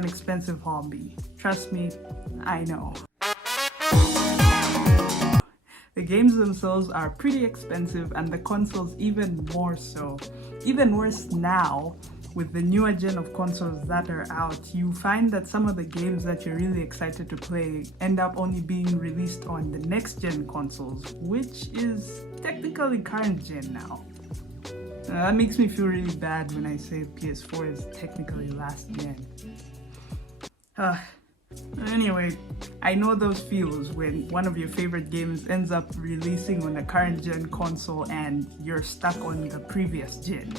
an expensive hobby. Trust me, I know. The games themselves are pretty expensive and the consoles even more so. Even worse now, with the newer gen of consoles that are out, you find that some of the games that you're really excited to play end up only being released on the next gen consoles, which is technically current gen now. That makes me feel really bad when I say PS4 is technically last gen. Anyway, I know those feels when one of your favorite games ends up releasing on the current gen console and you're stuck on the previous gen.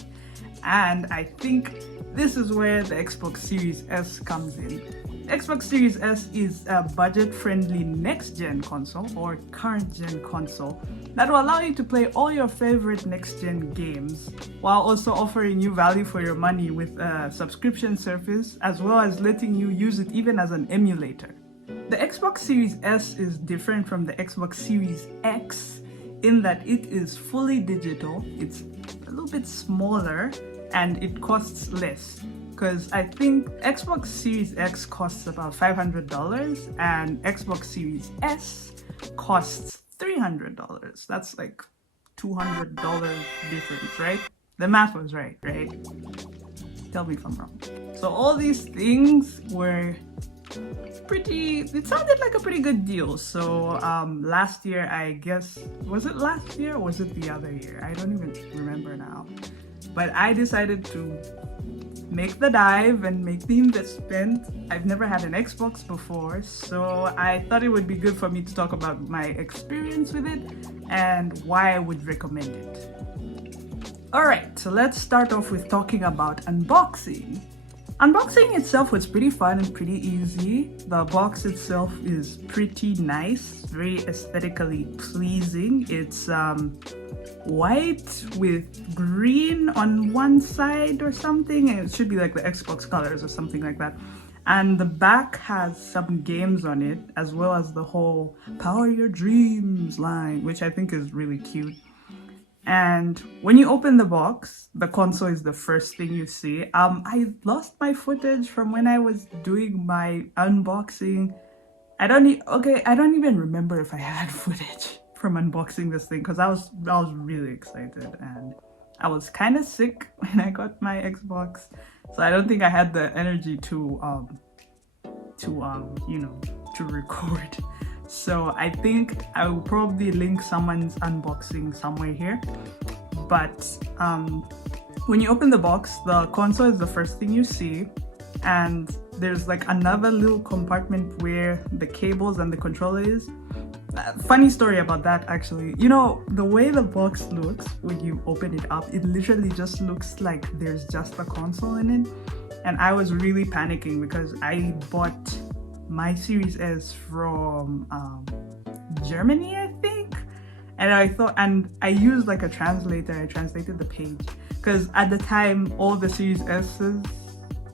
And I think this is where the Xbox Series S comes in. Xbox Series S is a budget-friendly next-gen console or current-gen console that will allow you to play all your favorite next-gen games while also offering you value for your money with a subscription service, as well as letting you use it even as an emulator. The Xbox Series S is different from the Xbox Series X in that it is fully digital, it's a little bit smaller, and it costs less. Because I think Xbox Series X costs about $500 and Xbox Series S costs $300. That's like $200 difference, right? The math was right? Tell me if I'm wrong. So all these things were it sounded like a pretty good deal. So last year, I guess, was it last year or was it the other year? I don't even remember now. But I decided to make the dive and make the investment. I've never had an Xbox before, so I thought it would be good for me to talk about my experience with it and why I would recommend it. Alright, so let's start off with talking about unboxing. Unboxing itself was pretty fun and pretty easy. The box itself is pretty nice, very aesthetically pleasing. It's white with green on one side or something, and it should be like the Xbox colors or something like that. And the back has some games on it, as well as the whole Power Your Dreams line, which I think is really cute. And when you open the box, the console is the first thing you see. I lost my footage from when I was doing my unboxing. I don't even remember if I had footage from unboxing this thing because I was really excited and I was kind of sick when I got my Xbox, so I don't think I had the energy to record. So I think I will probably link someone's unboxing somewhere here. But when you open the box, the console is the first thing you see, and there's like another little compartment where the cables and the controller is. Funny story about that actually. You know, the way the box looks when you open it up, it literally just looks like there's just a console in it. And I was really panicking because I bought my Series S from Germany, I think. And I used like a translator. I translated the page because at the time all the Series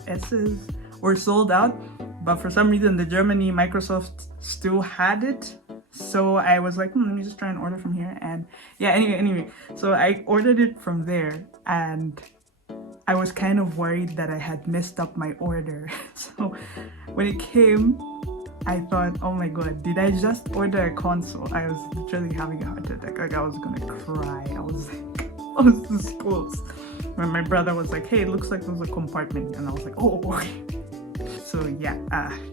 S's were sold out, but for some reason the Germany Microsoft still had it. So I was like, let me just try and order from here. And yeah, anyway, so I ordered it from there, and I was kind of worried that I had messed up my order. So when it came, I thought, oh my god, did I just order a console? I was literally having a heart attack. Like I was gonna cry. I was this close. When my brother was like, hey, it looks like there's a compartment. And I was like, oh, okay. So yeah,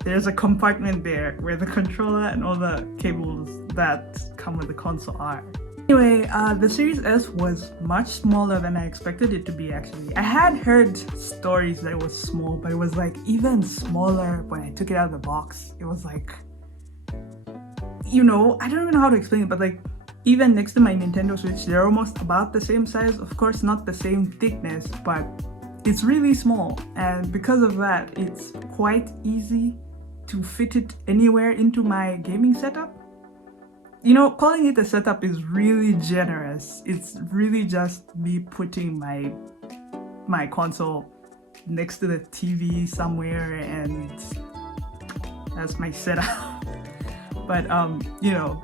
there's a compartment there where the controller and all the cables that come with the console are. Anyway, the Series S was much smaller than I expected it to be actually. I had heard stories that it was small, but it was like even smaller when I took it out of the box. It was like, you know, I don't even know how to explain it, but like even next to my Nintendo Switch, they're almost about the same size. Of course, not the same thickness, but it's really small, and because of that, it's quite easy to fit it anywhere into my gaming setup. You know, calling it a setup is really generous. It's really just me putting my console next to the TV somewhere, and that's my setup. But you know,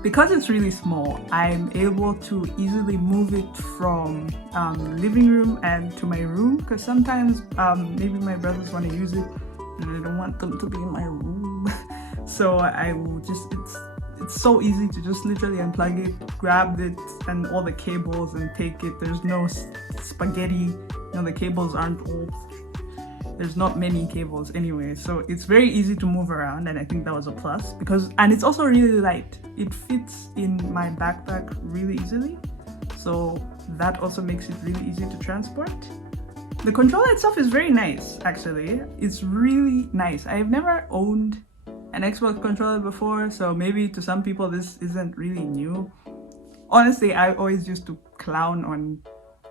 because it's really small, I'm able to easily move it from living room and to my room, because sometimes maybe my brothers want to use it and I don't want them to be in my room. So I will just, it's so easy to just literally unplug it, grab it and all the cables and take it. There's no spaghetti, you know, the cables aren't all, there's not many cables anyway, so it's very easy to move around, and I think that was a plus because, and it's also really light. It fits in my backpack really easily, so that also makes it really easy to transport. The controller itself is very nice, actually. It's really nice. I've never owned an Xbox controller before, so maybe to some people this isn't really new. Honestly, I always used to clown on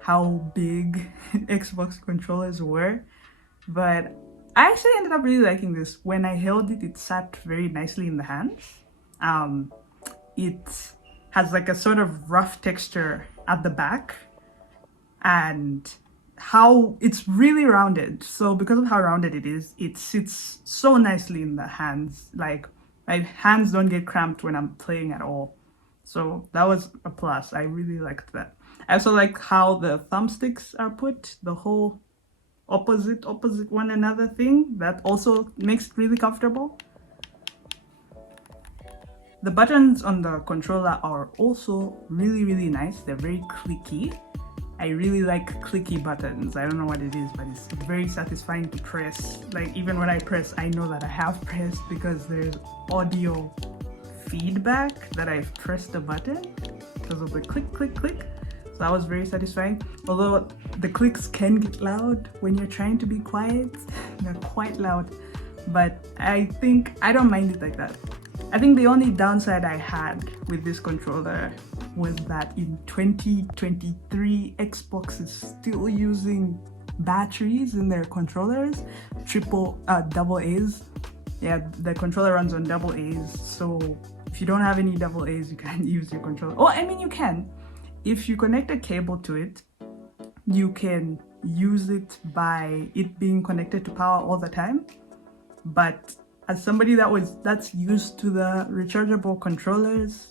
how big Xbox controllers were, but I actually ended up really liking this. When I held it, it sat very nicely in the hands. It has like a sort of rough texture at the back, and how it's really rounded. So because of how rounded it is, it sits so nicely in the hands. Like my hands don't get cramped when I'm playing at all. So that was a plus. I really liked that. I also like how the thumbsticks are put, the whole opposite one another thing. That also makes it really comfortable. The buttons on the controller are also really nice. They're very clicky. I really like clicky buttons. I don't know what it is, but it's very satisfying to press. Like even when I press, I know that I have pressed because there's audio feedback that I've pressed the button because of the click. So that was very satisfying. Although the clicks can get loud when you're trying to be quiet. They're quite loud, but I think I don't mind it like that. I think the only downside I had with this controller was that in 2023, Xbox is still using batteries in their controllers, double A's. Yeah, the controller runs on double A's, so if you don't have any double A's, you can't use your controller. Oh, I mean, you can. If you connect a cable to it, you can use it by it being connected to power all the time. But as somebody that's used to the rechargeable controllers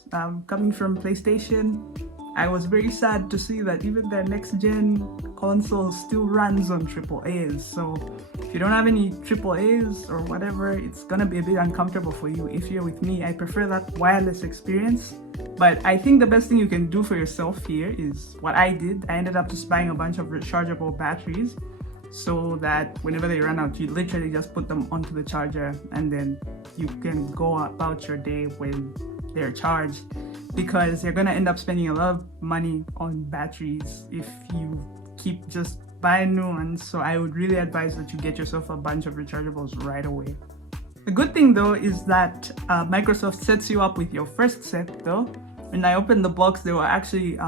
coming from PlayStation, I was very sad to see that even their next gen console still runs on AAA's. So if you don't have any AAA's or whatever, it's gonna be a bit uncomfortable for you. If you're with me, I prefer that wireless experience. But I think the best thing you can do for yourself here is what I did. I ended up just buying a bunch of rechargeable batteries, so that whenever they run out, you literally just put them onto the charger and then you can go about your day when they're charged, because you're gonna end up spending a lot of money on batteries if you keep just buying new ones. So I would really advise that you get yourself a bunch of rechargeables right away. The good thing though is that Microsoft sets you up with your first set though. When I opened the box, there were actually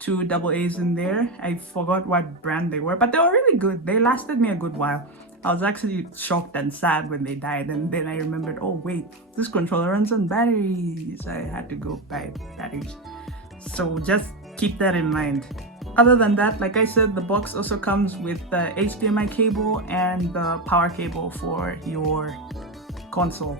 2 AA's in there. I forgot what brand they were, but they were really good. They lasted me a good while. I was actually shocked and sad when they died, and then I remembered, oh wait, this controller runs on batteries. I had to go buy batteries. So just keep that in mind. Other than that, like I said, the box also comes with the HDMI cable and the power cable for your console.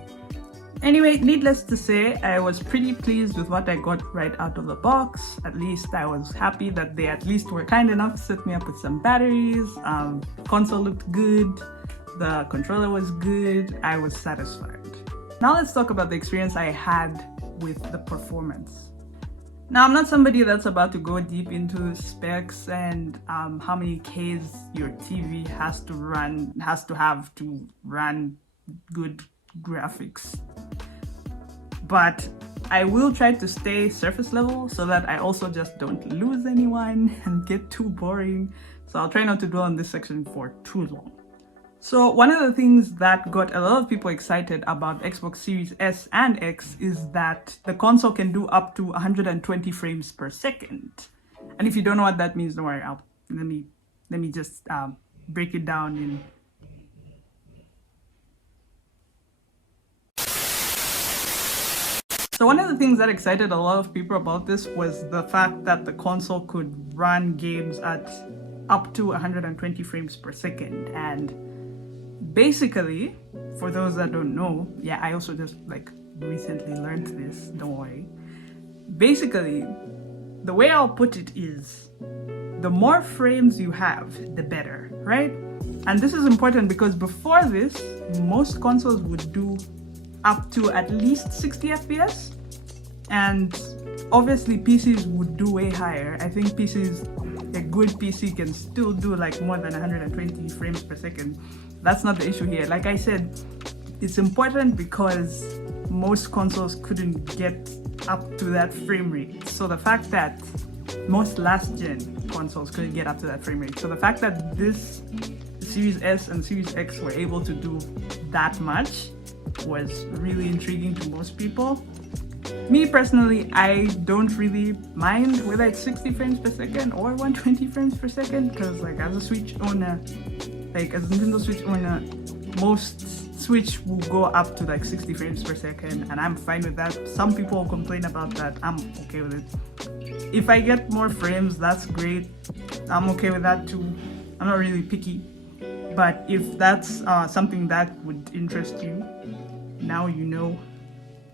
Anyway, needless to say, I was pretty pleased with what I got right out of the box. At least I was happy that they at least were kind enough to set me up with some batteries. Console looked good, the controller was good, I was satisfied. Now let's talk about the experience I had with the performance. Now I'm not somebody that's about to go deep into specs and how many Ks your TV has to have to run good graphics. But I will try to stay surface level so that I also just don't lose anyone and get too boring. So I'll try not to dwell on this section for too long. So one of the things that got a lot of people excited about Xbox Series S and X is that the console can do up to 120 frames per second. And if you don't know what that means, don't worry, let me just break it down in. So one of the things that excited a lot of people about this was the fact that the console could run games at up to 120 frames per second. And basically, for those that don't know, yeah, I also just recently learned this, don't worry. Basically, the way I'll put it is, the more frames you have, the better, right? And this is important because before this, most consoles would do up to at least 60 FPS, and obviously PCs would do way higher. I think a good PC can still do like more than 120 frames per second. That's not the issue here. Like I said, it's important because most consoles couldn't get up to that frame rate. So the fact that most last gen consoles couldn't get up to that frame rate. So the fact that this Series S and Series X were able to do that much was really intriguing to most people. Me personally, I don't really mind whether it's 60 frames per second or 120 frames per second, because like as a Switch owner, like as a Nintendo Switch owner, most Switch will go up to like 60 frames per second, and I'm fine with that. Some people complain about that. I'm okay with it. If I get more frames, that's great. I'm okay with that too. I'm not really picky. But if that's something that would interest you, now you know.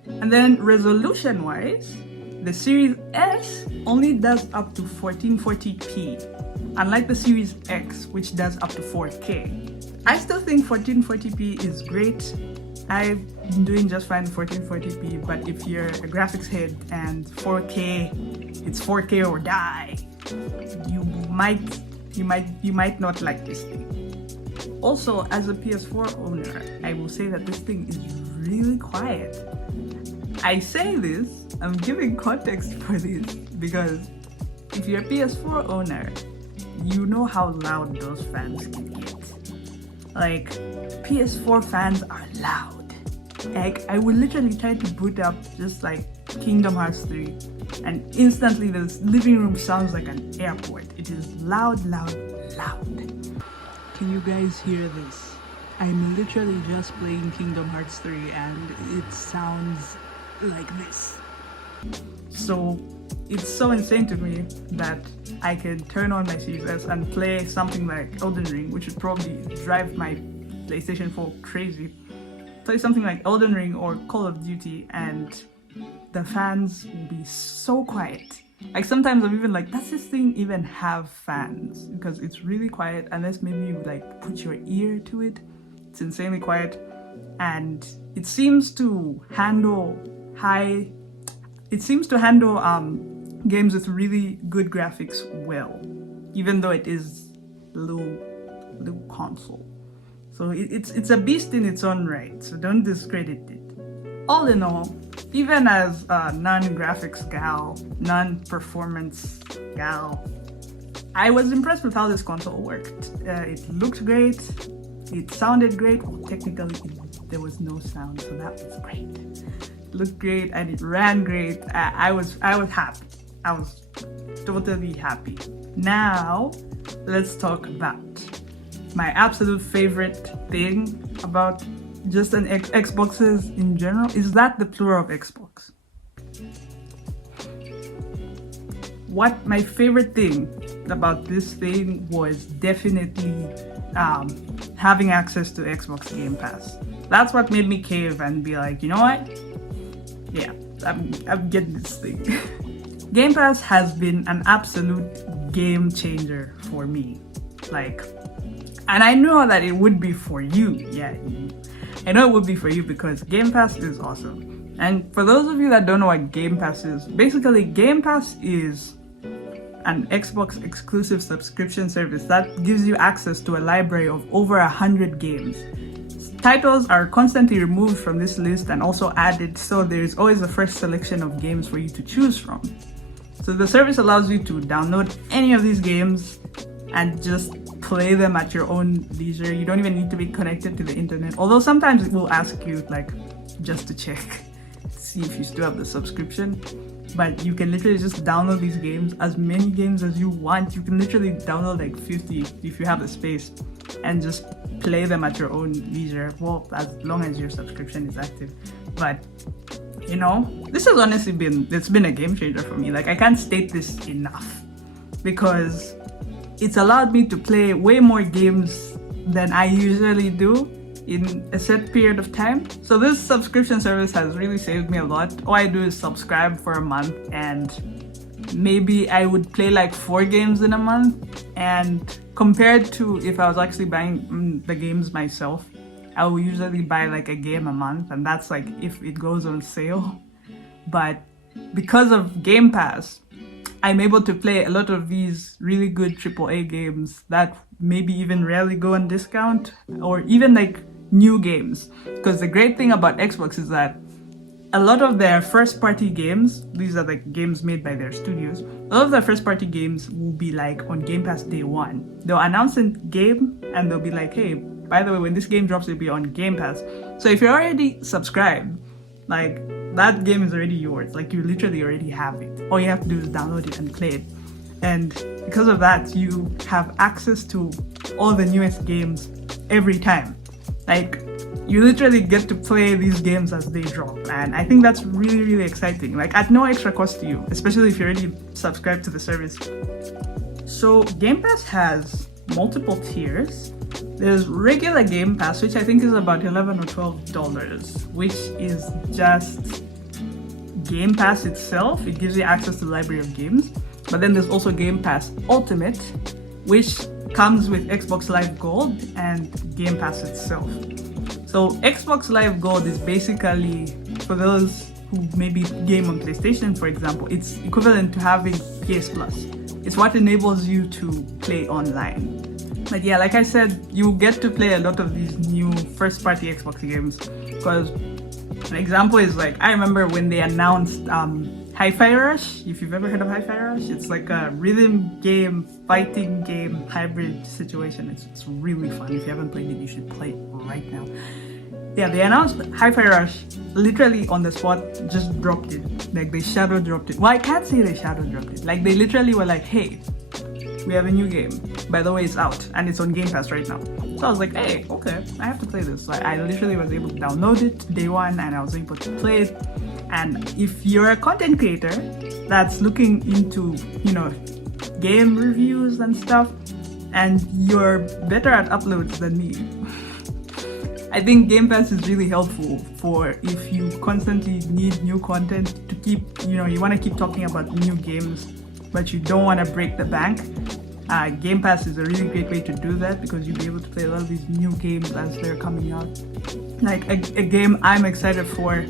And then resolution wise, the Series S only does up to 1440p, unlike the Series X, which does up to 4K. I still think 1440p is great. I've been doing just fine with 1440p, but if you're a graphics head and 4K, it's 4K or die, you might not like this thing. Also, as a PS4 owner, I will say that this thing is really quiet. I say this, I'm giving context for this, because if you're a PS4 owner, you know how loud those fans can get. Like, PS4 fans are loud. Like, I would literally try to boot up just like Kingdom Hearts 3, and instantly the living room sounds like an airport. It is loud, loud, loud. Can you guys hear this? I'm literally just playing Kingdom Hearts 3 and it sounds like this. So it's so insane to me that I can turn on my Series S and play something like Elden Ring, which would probably drive my PlayStation 4 crazy. Play something like Elden Ring or Call of Duty and the fans will be so quiet. Like sometimes I'm even like, does this thing even have fans? Because it's really quiet, unless maybe you like put your ear to it. It's insanely quiet, and it seems to handle games with really good graphics well, even though it is a little console. So it's a beast in its own right, so don't discredit it. All in all, even as a non-graphics gal, non-performance gal, I was impressed with how this console worked. It looked great, it sounded great. Well, technically there was no sound, so that was great. It looked great and it ran great. I was happy. I was totally happy. Now, let's talk about my absolute favorite thing about just an Xboxes in general. Is that the plural of Xbox? What my favorite thing about this thing was definitely having access to Xbox Game Pass. That's what made me cave and be like, you know what? Yeah, I'm getting this thing. Game Pass has been an absolute game changer for me. Like, and I know that it would be for you. Yeah, I know it would be for you because Game Pass is awesome. And for those of you that don't know what Game Pass is, basically Game Pass is an Xbox exclusive subscription service that gives you access to a library of over 100 games. Titles are constantly removed from this list and also added, so there is always a fresh selection of games for you to choose from. So the service allows you to download any of these games and just play them at your own leisure. You don't even need to be connected to the internet, although sometimes it will ask you like just to check, see if you still have the subscription. But you can literally just download these games, as many games as you want. You can literally download like 50 if you have the space and just play them at your own leisure. Well, as long as your subscription is active. But you know, this has honestly been a game changer for me. Like, I can't state this enough because it's allowed me to play way more games than I usually do in a set period of time. So this subscription service has really saved me a lot. All I do is subscribe for a month and maybe I would play like 4 games in a month, and compared to if I was actually buying the games myself, I will usually buy like a game a month, and that's like if it goes on sale. But because of Game Pass, I'm able to play a lot of these really good AAA games that maybe even rarely go on discount, or even like new games. Because the great thing about Xbox is that a lot of their first party games, these are the games made by their studios, a lot of their first party games will be like on Game Pass day one. They'll announce a game and they'll be like, hey, by the way, when this game drops, it'll be on Game Pass. So if you're already subscribed, like that game is already yours. Like you literally already have it. All you have to do is download it and play it. And because of that, you have access to all the newest games every time. Like you literally get to play these games as they drop, and I think that's really, really exciting, like at no extra cost to you, especially if you're already subscribed to the service. So Game Pass has multiple tiers. There's regular Game Pass, which I think is about $11 or $12, which is just Game Pass itself. It gives you access to the library of games. But then there's also Game Pass Ultimate, which comes with Xbox Live Gold and Game Pass itself. So Xbox Live Gold is basically, for those who maybe game on PlayStation, for example, it's equivalent to having PS Plus. It's what enables you to play online. But yeah, like I said, you get to play a lot of these new first-party Xbox games. Because an example is like, I remember when they announced Hi-Fi Rush. If you've ever heard of Hi-Fi Rush, it's like a rhythm game, fighting game, hybrid situation. It's really fun. If you haven't played it, you should play it right now. Yeah, they announced Hi-Fi Rush literally on the spot, just dropped it. Like they shadow dropped it. Well, I can't say they shadow dropped it. Like they literally were like, hey, we have a new game. By the way, it's out and it's on Game Pass right now. So I was like, hey, okay, I have to play this. So I literally was able to download it day one and I was able to play it. And if you're a content creator that's looking into, you know, game reviews and stuff, and you're better at uploads than me, I think Game Pass is really helpful for if you constantly need new content to keep, you know, you want to keep talking about new games, but you don't want to break the bank. Game Pass is a really great way to do that because you'll be able to play a lot of these new games as they're coming out. Like a game I'm excited for,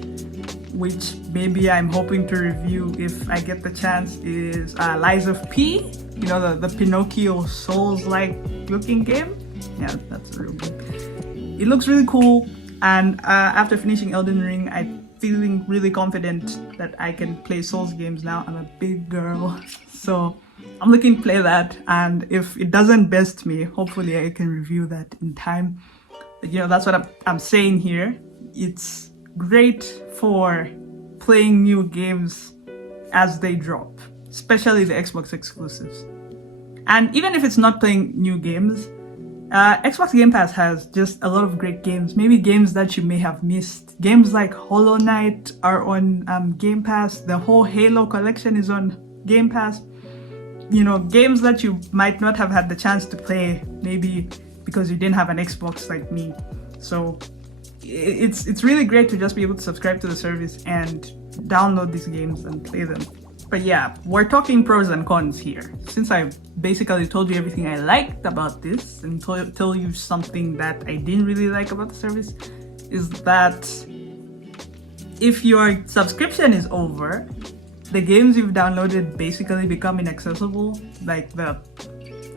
which maybe I'm hoping to review if I get the chance, is Lies of P. You know, the Pinocchio Souls-like looking game. Yeah, that's a real game. It looks really cool, and after finishing Elden Ring, I'm feeling really confident that I can play Souls games now. I'm a big girl, so I'm looking to play that, and if it doesn't best me, hopefully I can review that in time. But, you know, that's what I'm saying here. It's great for playing new games as they drop, especially the Xbox exclusives. And even if it's not playing new games, Xbox Game Pass has just a lot of great games, maybe games that you may have missed. Games like Hollow Knight are on Game Pass. The whole Halo collection is on Game Pass. You know, games that you might not have had the chance to play, maybe because you didn't have an Xbox like me. So it's really great to just be able to subscribe to the service and download these games and play them. But yeah, we're talking pros and cons here. Since I've basically told you everything I liked about this and tell you something that I didn't really like about the service, is that if your subscription is over, the games you've downloaded basically become inaccessible. Like the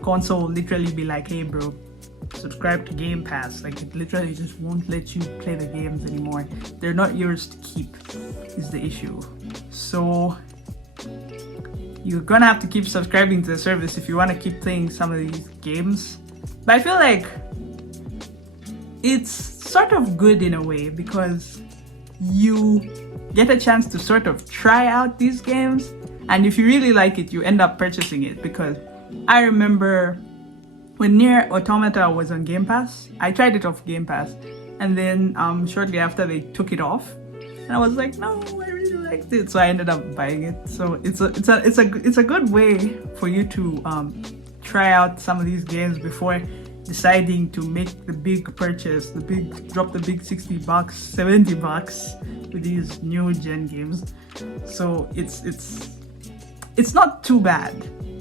console will literally be like, hey bro, subscribe to Game Pass. Like it literally just won't let you play the games anymore. They're not yours to keep, is the issue. So you're gonna have to keep subscribing to the service if you want to keep playing some of these games. But I feel like it's sort of good in a way because you get a chance to sort of try out these games, and if you really like it, you end up purchasing it. Because I remember when Nier Automata was on Game Pass, I tried it off Game Pass, and then shortly after they took it off, and I was like, no, I really liked it, so I ended up buying it. So it's a good way for you to try out some of these games before deciding to make the big purchase, drop the big $60, $70 with these new gen games. So it's it's not too bad,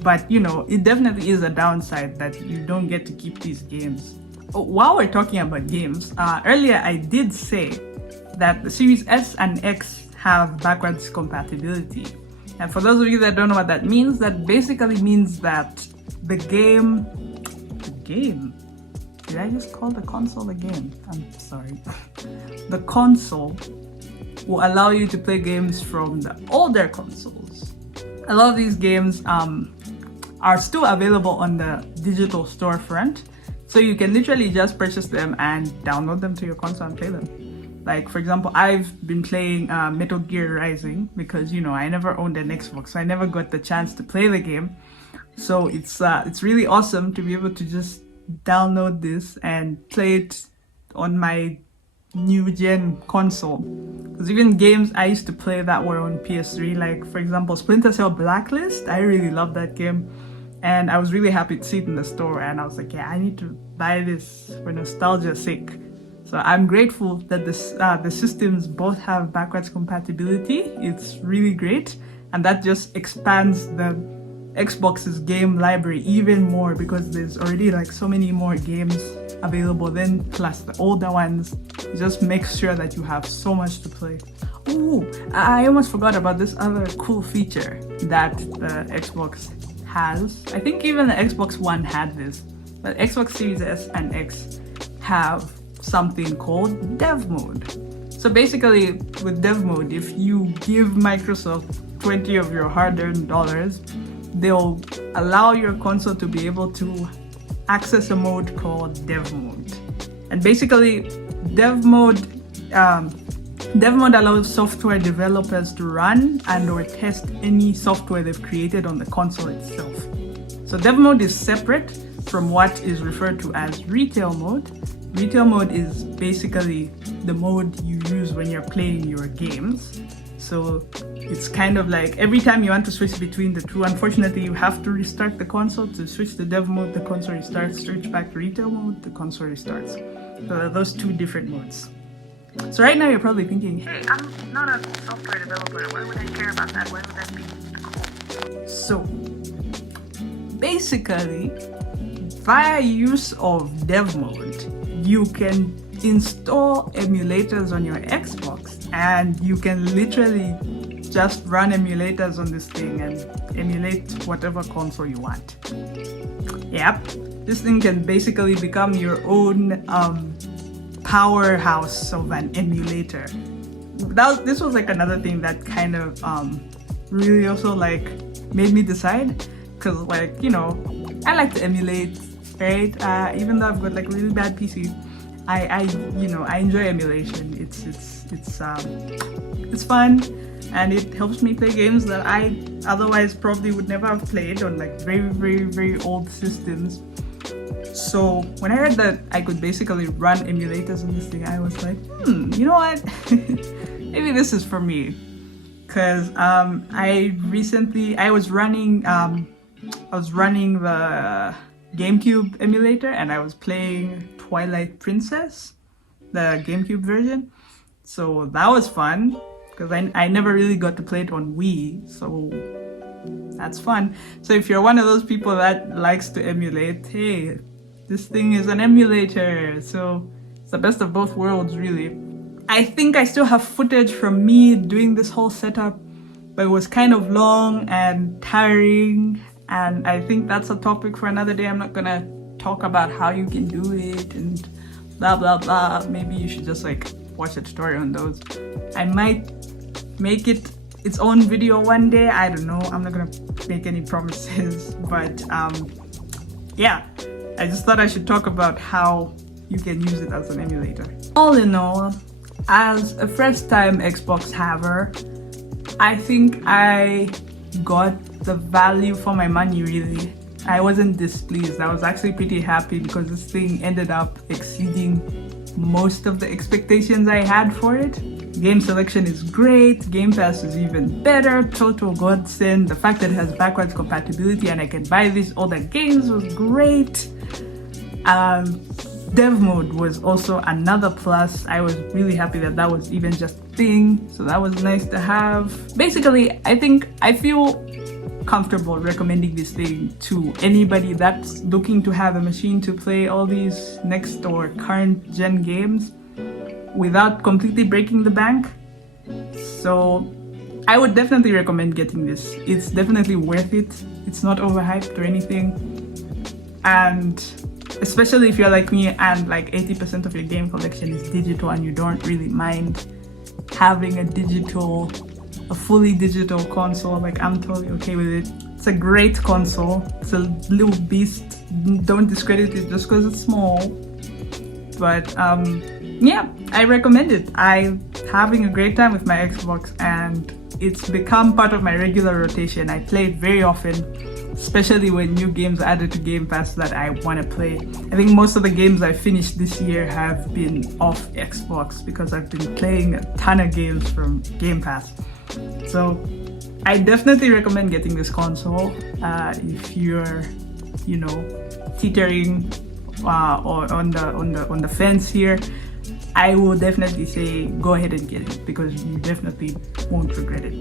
but you know, it definitely is a downside that you don't get to keep these games. While we're talking about games, earlier I did say that the Series S and X have backwards compatibility. And for those of you that don't know what that means, that basically means that the game, did I just call the console a game? I'm sorry. The console will allow you to play games from the older consoles. A lot of these games are still available on the digital storefront, so you can literally just purchase them and download them to your console and play them. Like, for example, I've been playing Metal Gear Rising because, you know, I never owned an Xbox, so I never got the chance to play the game. So it's really awesome to be able to just download this and play it on my new gen console. Because even games I used to play that were on PS3, like for example Splinter Cell Blacklist, I really love that game, and I was really happy to see it in the store, and I was like, yeah, I need to buy this for nostalgia's sake. So I'm grateful that the systems both have backwards compatibility. It's really great, and that just expands the Xbox's game library even more, because there's already like so many more games available then, plus the older ones. It just makes sure that you have so much to play. Ooh, I almost forgot about this other cool feature that the Xbox has. I think even the Xbox One had this, but Xbox Series S and X have something called dev mode. So basically with dev mode, if you give Microsoft 20 of your hard-earned dollars, they'll allow your console to be able to access a mode called dev mode. And basically dev mode allows software developers to run and or test any software they've created on the console itself. So dev mode is separate from what is referred to as retail mode. Retail mode is basically the mode you use when you're playing your games. So it's kind of like every time you want to switch between the two, unfortunately you have to restart the console. To switch to dev mode, the console restarts. Switch back to retail mode, the console restarts. So there are those two different modes. So right now you're probably thinking, hey, I'm not a software developer, why would I care about that? Why would that be cool? So basically, via use of dev mode, you can install emulators on your Xbox, and you can literally just run emulators on this thing and emulate whatever console you want. Yep, this thing can basically become your own powerhouse of an emulator. This was like another thing that kind of really also like made me decide, because like, you know, I like to emulate, right? Even though I've got like a really bad PC, I enjoy emulation. It's fun, and it helps me play games that I otherwise probably would never have played on like very old systems. So when I heard that I could basically run emulators on this thing, I was like, you know what? Maybe this is for me. Cause I was running the GameCube emulator, and I was playing Twilight Princess, the GameCube version. So that was fun, because I never really got to play it on Wii, so that's fun. So if you're one of those people that likes to emulate, hey, this thing is an emulator, so it's the best of both worlds, really. I think I still have footage from me doing this whole setup, but it was kind of long and tiring, and I think that's a topic for another day. I'm not gonna talk about how you can do it and blah blah blah. Maybe you should just like watch a tutorial on those. I might make it its own video one day, I don't know. I'm not gonna make any promises, but yeah, I just thought I should talk about how you can use it as an emulator. All in all, as a first-time Xbox haver, I think I got the value for my money, really. I wasn't displeased. I was actually pretty happy, because this thing ended up exceeding most of the expectations I had for it. Game selection is great, Game Pass is even better, total godsend. The fact that it has backwards compatibility and I can buy these older games was great. Dev mode was also another plus. I was really happy that that was even just a thing, so that was nice to have. Basically, I feel comfortable recommending this thing to anybody that's looking to have a machine to play all these next or current gen games without completely breaking the bank. So I would definitely recommend getting this. It's definitely worth it. It's not overhyped or anything. And especially if you're like me and like 80% of your game collection is digital and you don't really mind having a fully digital console, like I'm totally okay with it. It's a great console. It's a little beast. Don't discredit it just because it's small. But yeah, I recommend it. I'm having a great time with my Xbox and it's become part of my regular rotation. I play it very often, especially when new games are added to Game Pass that I want to play. I think most of the games I finished this year have been off Xbox because I've been playing a ton of games from Game Pass. So I definitely recommend getting this console if you're, you know, teetering or on the fence here. I will definitely say go ahead and get it because you definitely won't regret it.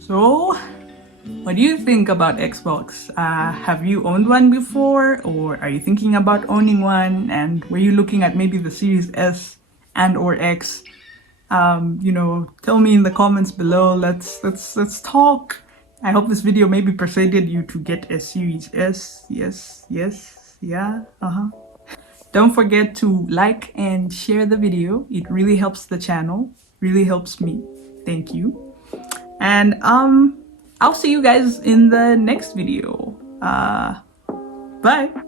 So what do you think about Xbox? Have you owned one before, or are you thinking about owning one? And were you looking at maybe the Series S and or X? You know, tell me in the comments below. Let's talk. I hope this video maybe persuaded you to get a Series S. Yes, yeah, Don't forget to like and share the video. It really helps the channel, really helps me. Thank you. And I'll see you guys in the next video. Bye.